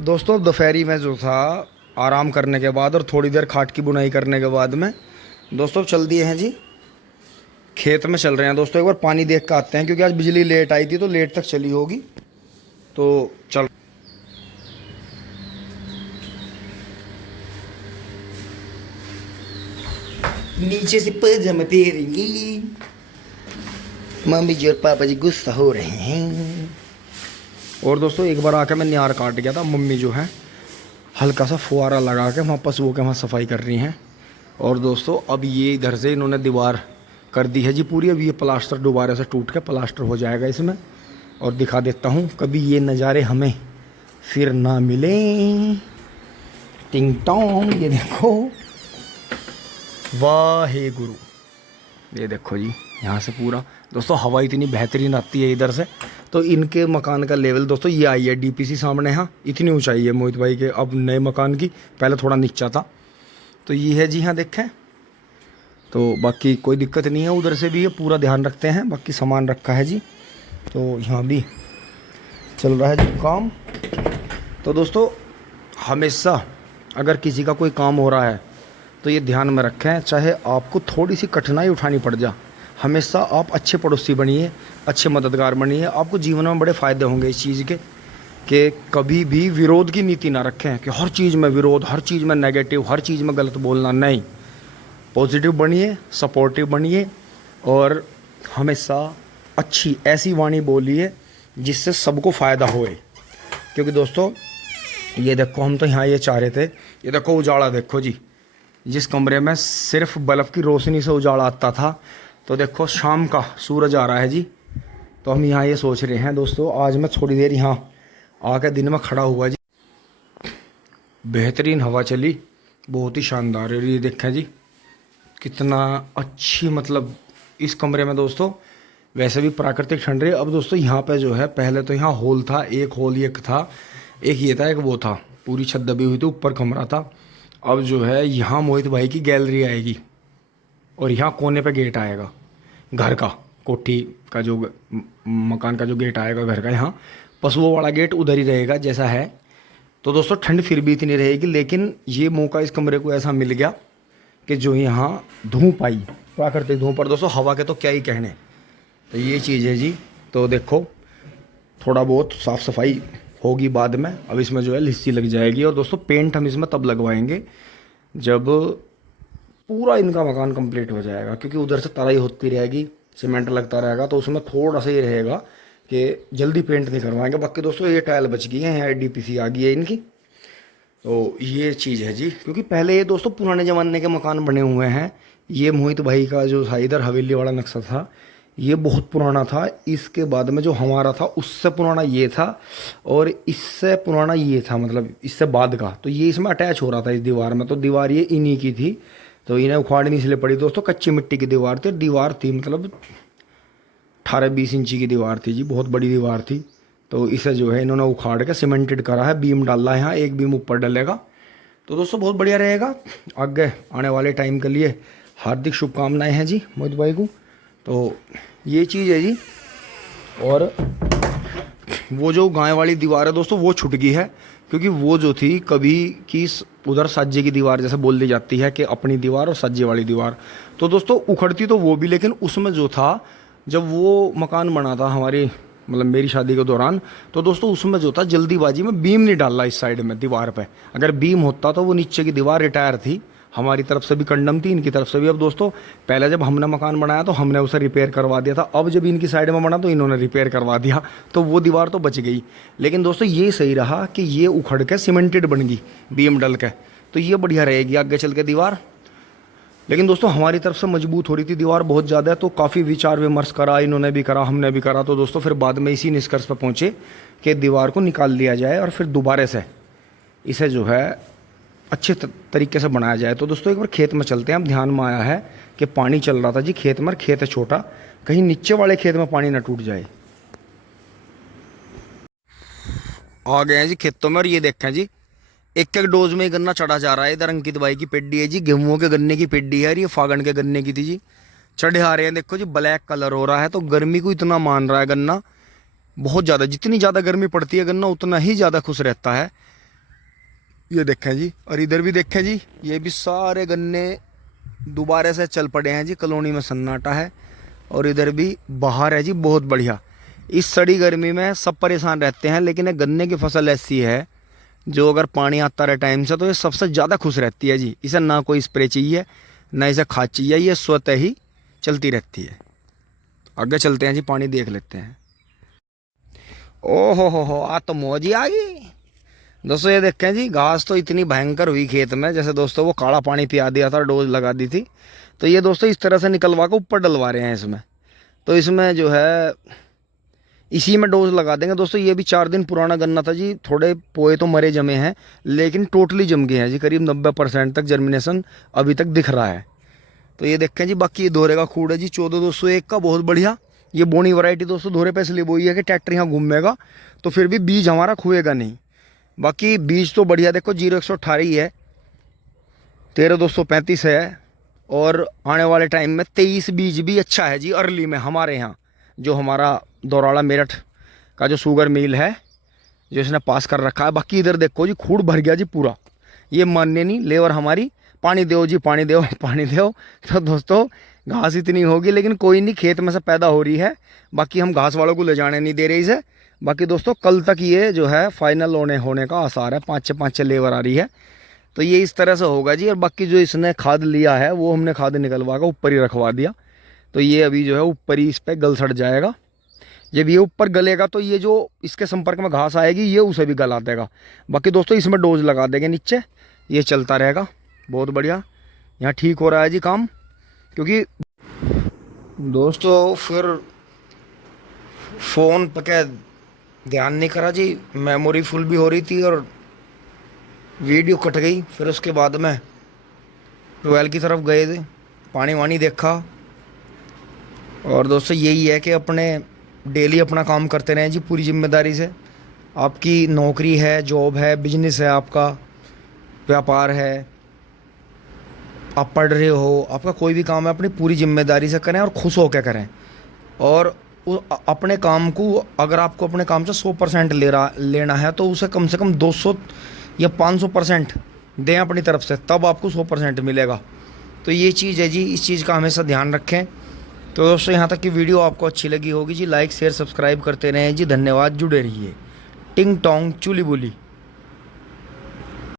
दोस्तों दोपहरी में जो था आराम करने के बाद और थोड़ी देर खाट की बुनाई करने के बाद में दोस्तों चल दिए हैं जी, खेत में चल रहे हैं दोस्तों। एक बार पानी देख कर आते हैं क्योंकि आज बिजली लेट आई थी तो लेट तक चली होगी, तो चल। नीचे से पजामा पहनेंगे, मम्मी जी और पापा जी गुस्सा हो रहे हैं। और दोस्तों एक बार आके मैं नियार काट गया था, मम्मी जो है हल्का सा फुहारा लगा के वहाँ पशुओं के वहाँ सफाई कर रही हैं। और दोस्तों अब ये इधर से इन्होंने दीवार कर दी है जी पूरी। अब ये प्लास्टर दोबारा से टूट के प्लास्टर हो जाएगा इसमें, और दिखा देता हूँ कभी ये नज़ारे हमें फिर ना मिले। टिंग टोंग, ये देखो, वाहे गुरु, ये देखो जी यहाँ से पूरा दोस्तों हवा इतनी बेहतरीन आती है इधर से। तो इनके मकान का लेवल दोस्तों ये आई है डीपीसी सामने, हाँ इतनी ऊंचाई है मोहित भाई के अब नए मकान की, पहले थोड़ा नीचा था। तो ये है जी, हाँ देखें, तो बाकी कोई दिक्कत नहीं है। उधर से भी ये पूरा ध्यान रखते हैं, बाकी सामान रखा है जी। तो यहाँ भी चल रहा है जी काम। तो दोस्तों हमेशा अगर किसी का कोई काम हो रहा है तो ये ध्यान में रखें, चाहे आपको थोड़ी सी कठिनाई उठानी पड़ जाए, हमेशा आप अच्छे पड़ोसी बनिए, अच्छे मददगार बनिए। आपको जीवन में बड़े फ़ायदे होंगे इस चीज़ के, कि कभी भी विरोध की नीति ना रखें कि हर चीज़ में विरोध, हर चीज़ में नेगेटिव, हर चीज़ में गलत बोलना। नहीं, पॉजिटिव बनिए, सपोर्टिव बनिए और हमेशा अच्छी ऐसी वाणी बोलिए जिससे सबको फ़ायदा होए। क्योंकि दोस्तों ये देखो, हम तो यहाँ ये चाह रहे थे, ये देखो उजाला देखो जी, जिस कमरे में सिर्फ बल्ब की रोशनी से उजाला आता था, तो देखो शाम का सूरज आ रहा है जी। तो हम यहाँ ये सोच रहे हैं दोस्तों, आज मैं थोड़ी देर यहाँ आके दिन में खड़ा हुआ जी, बेहतरीन हवा चली, बहुत ही शानदार है। ये देखें जी कितना अच्छी, मतलब इस कमरे में दोस्तों वैसे भी प्राकृतिक ठंड रही। अब दोस्तों यहाँ पे जो है, पहले तो यहाँ हॉल था, एक हॉल एक था, एक ये था, एक वो था, पूरी छत दबी हुई थी, ऊपर कमरा था। अब जो है यहाँ मोहित भाई की गैलरी आएगी और यहाँ कोने पे गेट आएगा घर का, कोठी का जो मकान का जो गेट आएगा घर का, यहाँ पशुओं वाला गेट उधर ही रहेगा जैसा है। तो दोस्तों ठंड फिर भी इतनी रहेगी, लेकिन ये मौका इस कमरे को ऐसा मिल गया कि जो यहाँ धूप आई, प्राकृतिक धूप, पर दोस्तों हवा के तो क्या ही कहने। तो ये चीज़ है जी। तो देखो थोड़ा बहुत साफ़ सफाई होगी बाद में, अब इसमें जो है लिस्सी लग जाएगी। और दोस्तों पेंट हम इसमें तब लगवाएंगे जब पूरा इनका मकान कंप्लीट हो जाएगा, क्योंकि उधर से तराई होती रहेगी, सीमेंट लगता रहेगा, तो उसमें थोड़ा सा ये रहेगा कि जल्दी पेंट नहीं करवाएंगे। बाकी दोस्तों ये टाइल बच गई है, यहाँ डीपीसी आ गई है इनकी। तो ये चीज़ है जी, क्योंकि पहले ये दोस्तों पुराने ज़माने के मकान बने हुए हैं। ये मोहित भाई का जो था इधर हवेली वाला नक्शा था, ये बहुत पुराना था। इसके बाद में जो हमारा था उससे पुराना ये था, और इससे पुराना ये था, मतलब इससे बाद का। तो ये इसमें अटैच हो रहा था इस दीवार में, तो दीवार ये इन्हीं की थी, तो इन्हें उखाड़नी इसलिए पड़ी दोस्तों। कच्ची मिट्टी की दीवार थी, दीवार थी मतलब 18-20 इंची की दीवार थी जी, बहुत बड़ी दीवार थी। तो इसे जो है इन्होंने उखाड़ के सीमेंटेड करा है, बीम डाला है यहाँ, एक बीम ऊपर डलेगा। तो दोस्तों बहुत बढ़िया रहेगा। आगे आने वाले टाइम के लिए हार्दिक शुभकामनाएं हैं जी मोहित भाई को। तो ये चीज़ है जी। और वो जो गाय वाली दीवार है दोस्तों वो छूट गई है, क्योंकि वो जो थी कभी की उधर सज्जे की दीवार जैसे बोल दी जाती है कि अपनी दीवार और सज्जे वाली दीवार, तो दोस्तों उखड़ती तो वो भी, लेकिन उसमें जो था जब वो मकान बना था हमारी, मतलब मेरी शादी के दौरान, तो दोस्तों उसमें जो था जल्दीबाजी में बीम नहीं डाला इस साइड में दीवार पे। अगर बीम होता तो वो नीचे की दीवार रिटायर थी, हमारी तरफ से भी कंडम थी, इनकी तरफ से भी। अब दोस्तों पहले जब हमने मकान बनाया तो हमने उसे रिपेयर करवा दिया था, अब जब इनकी साइड में बना तो इन्होंने रिपेयर करवा दिया, तो वो दीवार तो बच गई। लेकिन दोस्तों ये सही रहा कि ये उखड़ के सीमेंटेड बन गई बीम डल के, तो ये बढ़िया रहेगी आगे चल के दीवार। लेकिन दोस्तों हमारी तरफ से मजबूत हो रही थी दीवार बहुत ज़्यादा, तो काफ़ी विचार विमर्श करा, इन्होंने भी करा, हमने भी करा। तो दोस्तों फिर बाद में इसी निष्कर्ष पर पहुँचे कि दीवार को निकाल लिया जाए और फिर दोबारा से इसे जो है अच्छे तरीके से बनाया जाए। तो दोस्तों एक बार खेत में चलते हैं। अब ध्यान में आया है कि पानी चल रहा था जी खेत में, खेत है छोटा, कहीं नीचे वाले खेत में पानी ना टूट जाए। आ गए हैं जी खेतों में, और ये देखें जी एक एक डोज में गन्ना चढ़ा जा रहा है। इधर अंकित भाई की पेड्डी है जी, गेहूं के गन्ने की पेड्डी है, और ये फागण के गन्ने की थी जी, चढ़े आ रहे हैं। देखो जी ब्लैक कलर हो रहा है, तो गर्मी को इतना मान रहा है गन्ना, बहुत ज़्यादा। जितनी ज़्यादा गर्मी पड़ती है गन्ना उतना ही ज़्यादा खुश रहता है। ये देखें जी, और इधर भी देखें जी, ये भी सारे गन्ने दोबारा से चल पड़े हैं जी, कॉलोनी में सन्नाटा है। और इधर भी बाहर है जी, बहुत बढ़िया। इस सड़ी गर्मी में सब परेशान रहते हैं, लेकिन ये गन्ने की फसल ऐसी है जो अगर पानी आता रहे टाइम से तो ये सबसे ज़्यादा खुश रहती है जी। इसे ना कोई स्प्रे चाहिए, ना इसे खाद चाहिए, ये स्वतः ही चलती रहती है। आगे चलते हैं जी, पानी देख लेते हैं। ओहो हो, आज तो मौज ही आ गई दोस्तों। ये देखें जी, घास तो इतनी भयंकर हुई खेत में, जैसे दोस्तों वो काला पानी पिया दिया था, डोज लगा दी थी। तो ये दोस्तों इस तरह से निकलवा के ऊपर डलवा रहे हैं इसमें। तो इसमें जो है इसी में डोज लगा देंगे दोस्तों। ये भी 4 दिन पुराना गन्ना था जी, थोड़े पोए तो मरे जमे हैं, लेकिन टोटली जम गए हैं जी। करीब 90% तक जर्मिनेशन अभी तक दिख रहा है। तो ये देखें जी, बाकी ये दोहरे का खूड़ है जी, 14,201 का, बहुत बढ़िया। ये बोनी वैरायटी दोस्तों दोहरे पे इसलिए बोई है कि ट्रैक्टर यहाँ घूमेगा तो फिर भी बीज हमारा खुएगा नहीं। बाकी बीज तो बढ़िया, देखो 0118 ही है, 13,235 है। और आने वाले टाइम में 23 बीज भी अच्छा है जी अर्ली में हमारे यहाँ। जो हमारा दौराड़ा मेरठ का जो शुगर मिल है, जो इसने पास कर रखा है। बाकी इधर देखो जी, खूड़ भर गया जी पूरा। ये मानने नहीं, लेबर हमारी पानी दो जी, पानी दो, पानी दो। तो दोस्तों घास इतनी होगी, लेकिन कोई नहीं, खेत में से पैदा हो रही है। बाकी हम घास वालों को ले जाने नहीं दे रहे इसे। बाकी दोस्तों कल तक ये जो है फाइनल होने का आसार है। 5-6 लेबर आ रही है, तो ये इस तरह से होगा जी। और बाकी जो इसने खाद लिया है वो हमने खाद निकलवा कर ऊपर ही रखवा दिया। तो ये अभी जो है ऊपर ही इस पर गल सड़ जाएगा। जब ये ऊपर गलेगा तो ये जो इसके संपर्क में घास आएगी ये उसे भी गला देगा। बाकी दोस्तों इसमें डोज लगा देंगे नीचे, ये चलता रहेगा। बहुत बढ़िया, यहाँ ठीक हो रहा है जी काम। क्योंकि दोस्तों फिर फ़ोन पर क्या ध्यान नहीं करा जी, मेमोरी फुल भी हो रही थी और वीडियो कट गई। फिर उसके बाद में ट्वेल की तरफ गए थे, पानी वानी देखा। और दोस्तों यही है कि अपने डेली अपना काम करते रहें जी पूरी जिम्मेदारी से। आपकी नौकरी है, जॉब है, बिजनेस है, आपका व्यापार है, आप पढ़ रहे हो, आपका कोई भी काम है, अपनी पूरी जिम्मेदारी से करें और खुश होकर करें। और अपने काम को, अगर आपको अपने काम से 100% लेना है तो उसे कम से कम 200 या 500% दें अपनी तरफ से, तब आपको 100% मिलेगा। तो ये चीज़ है जी, इस चीज़ का हमेशा ध्यान रखें। तो दोस्तों यहाँ तक की वीडियो आपको अच्छी लगी होगी जी, लाइक शेयर सब्सक्राइब करते रहें जी। धन्यवाद, जुड़े रहिए। टिंग टोंग चुली बुली।